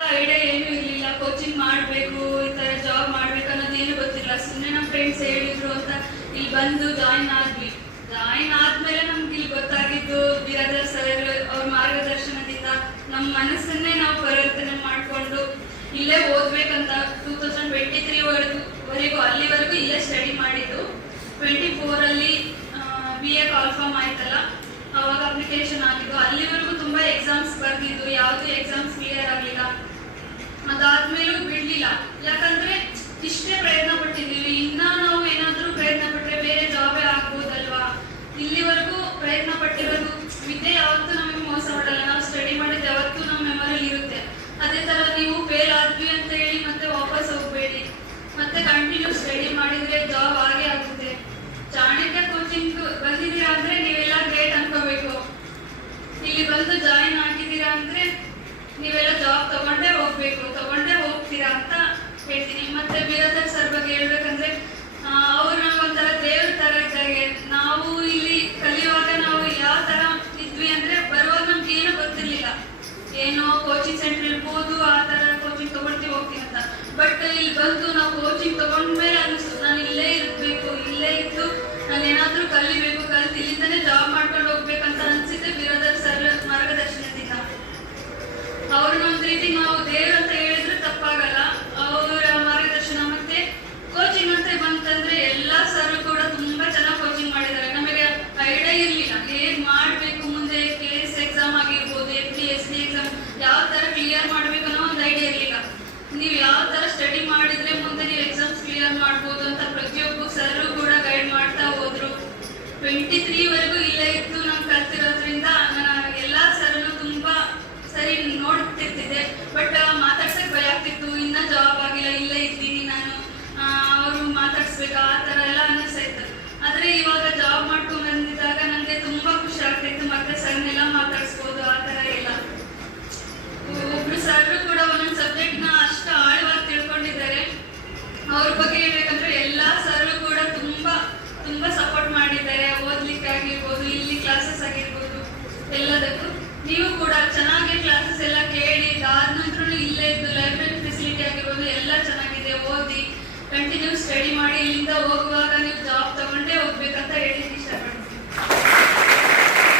Idea ಏನೂ ಇರಲಿಲ್ಲ. Coaching ಮಾಡಬೇಕು, ಈ ಥರ ಜಾಬ್ ಮಾಡಬೇಕು ಅನ್ನೋದೇನು ಗೊತ್ತಿಲ್ಲ. ಸುಮ್ಮನೆ ನಮ್ಮ ಫ್ರೆಂಡ್ಸ್ ಹೇಳಿದ್ರು ಅಂತ ಇಲ್ಲಿ ಬಂದು ಜಾಯಿನ್ ಆದ್ವಿ. ಜಾಯಿನ್ ಆದ್ಮೇಲೆ ನಮ್ಗೆ ಇಲ್ಲಿ ಗೊತ್ತಾಗಿದ್ದು ಬಿರಾದರ್ ಸರ್ ಅವ್ರ ಮಾರ್ಗದರ್ಶನದಿಂದ ನಮ್ಮ ಮನಸ್ಸನ್ನೇ ನಾವು ಪರಿವರ್ತನೆ ಮಾಡಿಕೊಂಡು ಇಲ್ಲೇ ಓದ್ಬೇಕಂತ 2023 ವರೆಗೂ ಅಲ್ಲಿವರೆಗೂ ಇಲ್ಲೇ ಸ್ಟಡಿ ಮಾಡಿದ್ದು. 24 BA ಕಾಲ್ಫಾರ್ಮ್ ಆಯ್ತಲ್ಲ, ಅವಾಗ ಅಪ್ಲಿಕೇಶನ್ ಆಗಿದ್ದು. ಅಲ್ಲಿವರೆಗೂ ತುಂಬಾ ಎಕ್ಸಾಮ್ಸ್ ಬರ್ದಿದ್ದು, ಯಾವುದು ಎಕ್ಸಾಮ್ಸ್ ಕ್ಲಿಯರ್ ಆಗಲಿಲ್ಲ. ಅದಾದ್ಮೇಲೂ ಬಿಡ್ಲಿಲ್ಲ, ಯಾಕಂದ್ರೆ ಇಷ್ಟೇ ಪ್ರಯತ್ನ ಪಟ್ಟಿದ್ದೀವಿ. ಇನ್ನ ನಾವು ಏನಾದ್ರೂ ಪ್ರಯತ್ನ ಪಟ್ಟರೆ ಬೇರೆ ಜಾಬೇ ಆಗ್ಬೋದಲ್ವಾ. ಇಲ್ಲಿವರೆಗೂ ಪ್ರಯತ್ನ ಪಟ್ಟಿರೋದು. ವಿದ್ಯೆ ಯಾವತ್ತೂ ನಮಗೆ ಮೋಸ ಮಾಡಲ್ಲ. ನಾವು ಸ್ಟಡಿ ಮಾಡಿದ್ದು ಯಾವತ್ತೂ ನಮ್ಮ ಮೆಮೊರಿಲಿ ಇರುತ್ತೆ. ಅದೇ ತರ ನೀವು ಫೇಲ್ ಆದ್ವಿ ಅಂತ ಹೇಳಿ ಮತ್ತೆ ವಾಪಸ್ ಹೋಗ್ಬೇಡಿ. ಮತ್ತೆ ಕಂಟಿನ್ಯೂ ಸ್ಟಡಿ ಮಾಡಿದ್ರೆ ಜಾಬ್ ಆಗೇ ಆಗುತ್ತೆ. ಚಾಣಕ್ಯ ಕೋಚಿಂಗ್ ಬಂದಿದ್ದೀರಾ ಅಂದ್ರೆ ನೀವೆಲ್ಲ ಗ್ರೇಟ್ ಅನ್ಕೋಬೇಕು. ಇಲ್ಲಿ ಬಂದು ಜಾಯಿನ್ ಆಗಿದ್ದೀರಾ ಅಂದ್ರೆ ನೀವೆಲ್ಲ ಜಾಬ್ ತಗೊಂಡೇ ಹೋಗ್ಬೇಕು, ತಗೊಂಡೇ ಹೋಗ್ತೀರಾ ಅಂತ ಹೇಳ್ತೀನಿ. ಮತ್ತೆ ಬಿರಾದರ್ ಸರ್ ಬಗ್ಗೆ ಹೇಳ್ಬೇಕಂದ್ರೆ ಅವ್ರು ಒಂಥರ ದೇವ್ರ ತರ ಇದ್ದಾಗೆ. ನಾವು ಇಲ್ಲಿ ಕಲಿಯುವಾಗ ನಾವು ಯಾವ ತರ ಇದ್ವಿ ಅಂದ್ರೆ ಬರುವಾಗ ನಮ್ಗೆ ಏನೂ ಗೊತ್ತಿರ್ಲಿಲ್ಲ. ಏನೋ ಕೋಚಿಂಗ್ ಸೆಂಟರ್ ಇರ್ಬೋದು, ಆ ತರ ಕೋಚಿಂಗ್ ತಗೊಳ್ತೀವಿ ಹೋಗ್ತೀವಿ ಅಂತ. ಬಟ್ ಇಲ್ಲಿ ಬಂದು ನಾವು ಕೋಚಿಂಗ್ ತಗೊಂಡ್ಮೇಲೆ ಅನಿಸ್ತು ನಾನು ಇಲ್ಲೇ ಇರ್ಬೇಕು, ಇಲ್ಲೇ ಇದ್ದು ನಾನು ಏನಾದ್ರೂ ಕಲಿಬೇಕು, ಕಲಿತು ಇಲ್ಲಿಂದನೇ ಜಾಬ್ ಮಾಡ್ಕೊಂಡು ಹೋಗ್ಬೇಕಂತ ಅನ್ಸಿದ್ದೆ ಬಿರಾದರ್ ಸರ್ ಮಾರ್ಗದರ್ಶನದಿಂದ. ಅವ್ರನ್ನ ಒಂದ್ ರೀತಿ ನಾವು ದೇವ್ರ ಅಂತ ಹೇಳಿದ್ರೆ ತಪ್ಪಾಗಲ್ಲ. ಅವರ ಮಾರ್ಗದರ್ಶನ ಮತ್ತೆ ಕೋಚಿಂಗ್ ಅಂತ ಬಂತಂದ್ರೆ ಎಲ್ಲಾ ಸರ್ ಕೂಡ ತುಂಬಾ ಚೆನ್ನಾಗಿ ಕೋಚಿಂಗ್ ಮಾಡಿದ್ದಾರೆ. ನಮಗೆ ಐಡಿಯಾ ಇರ್ಲಿಲ್ಲ ಹೇಗ್ ಮಾಡ್ಬೇಕು, ಮುಂದೆ KS ಎಕ್ಸಾಮ್ ಆಗಿರ್ಬೋದು, FPSC ಎಕ್ಸಾಮ್ ಯಾವ ತರ ಕ್ಲಿಯರ್ ಮಾಡ್ಬೇಕು ಅನ್ನೋ ಒಂದು ಐಡಿಯಾ ಇರ್ಲಿಲ್ಲ. ನೀವು ಯಾವ ತರ ಸ್ಟಡಿ ಮಾಡಿದ್ರೆ ಮುಂದೆ ನೀವು ಎಕ್ಸಾಮ್ಸ್ ಕ್ಲಿಯರ್ ಮಾಡ್ಬೋದು ಅಂತ ಪ್ರತಿಯೊಬ್ಬ ಸರ್ ಕೂಡ ಗೈಡ್ ಮಾಡ್ತಾ ಹೋದ್ರು. 23 ವರೆಗೂ ಇಲ್ಲೇ ಇದ್ದು ನಾವು ಕಲ್ತಿರೋದ್ರಿಂದ ಎಲ್ಲಾ ಸರ್ನು ತುಂಬಾ ಸರಿ ನೋಡ್ತಿರ್ತಿದ್ದೆ. ಬಟ್ ಮಾತಾಡ್ಸಕ್ ಭಯ ಆಗ್ತಿತ್ತು. ಇನ್ನ ಜಾಬ್ ಆಗಿಲ್ಲ, ಇಲ್ಲೇ ಇದ್ದೀನಿ ನಾನು, ಅವರು ಮಾತಾಡ್ಸ್ಬೇಕಾ ಆ ತರ ಎಲ್ಲ ಅನ್ನಿಸ್ತಾ ಇತ್ತು. ಆದ್ರೆ ಇವಾಗ ಜಾಬ್ ಮಾಡ್ಕೊಂಡ್ ಬಂದಿದ್ದಾಗ ನಂಗೆ ತುಂಬಾ ಖುಷಿ ಆಗ್ತಿತ್ತು. ಮತ್ತೆ ಸರ್ನೆಲ್ಲ ಮಾತಾಡ್ಸ್ಬೋದು ಆ ತರ ಎಲ್ಲ. ಒಬ್ರು ಸರ್ ಕೂಡ ಒಂದೊಂದು ಸಬ್ಜೆಕ್ಟ್ ನ ಅಷ್ಟು ಆಳವಾಗಿ ತಿಳ್ಕೊಂಡಿದ್ದಾರೆ. ಅವ್ರ ಬಗ್ಗೆ ಹೇಳ್ಬೇಕಂದ್ರೆ ಎಲ್ಲಾ ಸರ್ ಕೂಡ ತುಂಬಾ ತುಂಬಾ ಸಪೋರ್ಟ್ ಮಾಡಿದ್ದಾರೆ. ಓದ್ಲಿಕ್ಕಾಗಿರ್ಬೋದು, ಇಲ್ಲಿ ಕ್ಲಾಸಸ್ ಆಗಿರ್ಬೋದು, ಎಲ್ಲದಕ್ಕೂ. ನೀವು ಕೂಡ ಚೆನ್ನಾಗಿ ಕ್ಲಾಸಸ್ ಎಲ್ಲ ಕೇಳಿ, ಅದಾದ ನಂತರ ಇಲ್ಲೇ ಇದ್ದು ಲೈಬ್ರರಿ ಫೆಸಿಲಿಟಿ ಆಗಿರ್ಬೋದು ಎಲ್ಲ ಚೆನ್ನಾಗಿದೆ. ಓದಿ ಕಂಟಿನ್ಯೂ ಸ್ಟಡಿ ಮಾಡಿ ಇಲ್ಲಿಂದ ಹೋಗುವಾಗ ನೀವು ಜಾಬ್ ತಗೊಂಡೇ ಹೋಗ್ಬೇಕಂತ ಹೇಳಿಕ್ಕೆ ಇಷ್ಟಪಡ್ತೀನಿ.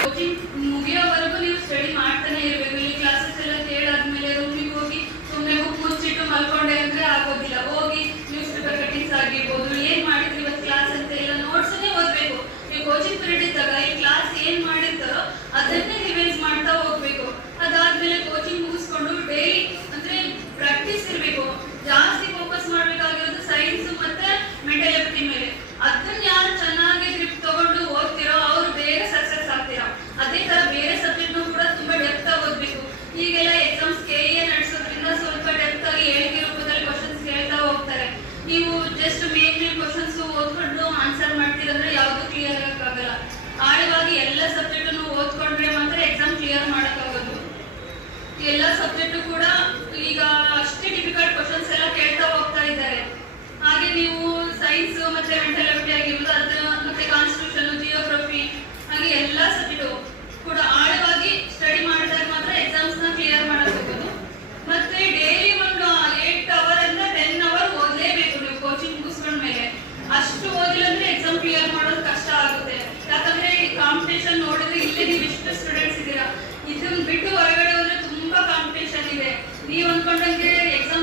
ಕೋಚಿಂಗ್ ಮುಗಿಯೋವರೆಗೂ ನೀವು ಸ್ಟಡಿ ಮಾಡ್ತಾನೆ ಇರಬೇಕು. ಇಲ್ಲಿ ಕ್ಲಾಸಸ್ ಎಲ್ಲ ಕೇಳಾದ್ಮೇಲೆ ರೂಮಿಗೆ ಹೋಗಿ ಸುಮ್ಮನೆ ಬುಕ್ ಮುಚ್ಚಿಟ್ಟು ಮಲ್ಕೊಂಡೆ ಅಂದ್ರೆ ಆಗೋದಿಲ್ಲ. ಹೋಗಿ ನ್ಯೂಸ್ ಪೇಪರ್ ಕಟ್ಟಿಂಗ್ಸ್ ಆಗಿರ್ಬೋದು, ಏನ್ ಮಾಡಿದ್ರಿ ಇವತ್ತು ಕ್ಲಾಸ್ ಅಂತ ಎಲ್ಲ ನೋಟ್ಸನ್ನೇ ಓದ್ಬೇಕು. ನೀವು ಕೋಚಿಂಗ್ ಪೀರಿಯಡ್ ಇದ್ದಾಗ ಈ ಕ್ಲಾಸ್ ಏನ್ ಮಾಡಿರ್ತಾರೋ ಅದನ್ನೇ ರಿವೈಸ್ ಮಾಡ್ತಾ ಹೋಗ್ಬೇಕು. ಅದಾದ್ಮೇಲೆ ಕೋಚಿಂಗ್ ಮುಗಿಸ್ಕೊಂಡು ಡೈಲಿ ಅಂದ್ರೆ ಪ್ರಾಕ್ಟೀಸ್ ಇರಬೇಕು. ಜಾಸ್ತಿ ಫೋಕಸ್ ಮಾಡ್ಬೇಕಾಗಿರೋದು ಸೈನ್ಸ್ ಮತ್ತೆ ಮೆಂಟಲ್ ಎಬಿಲಿಟಿ ಮೇಲೆ. ಅದನ್ನ ಯಾರು ಚೆನ್ನಾಗಿ ಗ್ರಿಪ್ ತಗೊಂಡು ಓದ್ತಿರೋ ಅವ್ರು ಬೇಗ ಸಕ್ಸಸ್ ಆಗ್ತೀರಾ. ಅದೇ ತರ ಬೇರೆ ಸಬ್ಜೆಕ್ಟ್ ಕೂಡ ತುಂಬಾ ಡೆಪ್ತ್ ಆಗಿ ಓದ್ಬೇಕು. ಈಗೆಲ್ಲ ಎಕ್ಸಾಮ್ಸ್ KA ನಡೆಸೋದ್ರಿಂದ ಸ್ವಲ್ಪ ಡೆಪ್ತ್ ಆಗಿ ಹೇಳಿಕೆ ರೂಪದಲ್ಲಿ ಕ್ವಶನ್ಸ್ ಕೇಳ್ತಾ ಹೋಗ್ತಾರೆ. ನೀವು ಜಸ್ಟ್ ಮೇನ್ ಕ್ವಶನ್ಸ್ ಓದ್ಕೊಂಡು ಆನ್ಸರ್ ಮಾಡ್ತೀರಂದ್ರೆ ಯಾವ್ದು ಕ್ಲಿಯರ್ ಆಗಕ್ಕಾಗಲ್ಲ. ಆಳವಾಗಿ ಎಲ್ಲ ಸಬ್ಜೆಕ್ಟ್ ಓದ್ಕೊಂಡ್ರೆ ಮಾತ್ರ ಎಕ್ಸಾಮ್ ಕ್ಲಿಯರ್ ಮಾಡಕ್ಕಾಗೋದು. ಎಲ್ಲ ಸಬ್ಜೆಕ್ಟ್ ಕೂಡ ಈಗ ಅಷ್ಟೇ ಡಿಫಿಕಲ್ಟ್ ಕ್ವಶನ್ಸ್ ಎಲ್ಲ ಕೇಳ್ತಾ ಹೋಗ್ತಾ ಇದ್ದಾರೆ. ಹಾಗೆ ನೀವು ಸೈನ್ಸ್ ಮತ್ತೆ ಮೆಂಟಲ್ ಎಬಿಲಿಟಿ ಆಗಿರ್ಬೋದು, ಅದು ಮತ್ತೆ ಕಾನ್ಸ್ಟಿಟ್ಯೂಷನ್, ಜಿಯೋಗ್ರಫಿ, ಹಾಗೆ ಎಲ್ಲ ಸಬ್ಜೆಕ್ಟ್ ಕೂಡ ಆಳವಾಗಿ ಸ್ಟಡಿ ಮಾಡಿದಾಗ ಮಾತ್ರ ಎಕ್ಸಾಮ್ಸ್ ನ ಕ್ಲಿಯರ್ ಮಾಡಬಹುದು. ಮತ್ತೆ ಡೈಲಿ ಒಂದು 8 ಅವರ್ ಅಂದ್ರೆ 10 ಅವರ್ ಓದಲೇಬೇಕು ನೀವು ಕೋಚಿಂಗ್ ಮುಗಿಸ್ಕೊಂಡ ಮೇಲೆ. ಅಷ್ಟು ಓದಿಲ್ಲ ಅಂದ್ರೆ ಎಕ್ಸಾಮ್ ಕ್ಲಿಯರ್ ಮಾಡೋದು ಕಷ್ಟ ಆಗುತ್ತೆ. ಯಾಕಂದ್ರೆ ಕಾಂಪಿಟೇಷನ್ ನೋಡಿದ್ರೆ ಇಲ್ಲಿ ನೀವು ಎಷ್ಟು ಸ್ಟೂಡೆಂಟ್ಸ್ ಇದ್ದೀರಾ, ಇದನ್ನ ಬಿಟ್ಟು ಹೊರಗಡೆ ಹೋದ್ರೆ ತುಂಬಾ ಕಾಂಪಿಟೇಷನ್ ಇದೆ. ನೀವು ಅನ್ಕೊಂಡಂಗೆ ಎಕ್ಸಾಮ್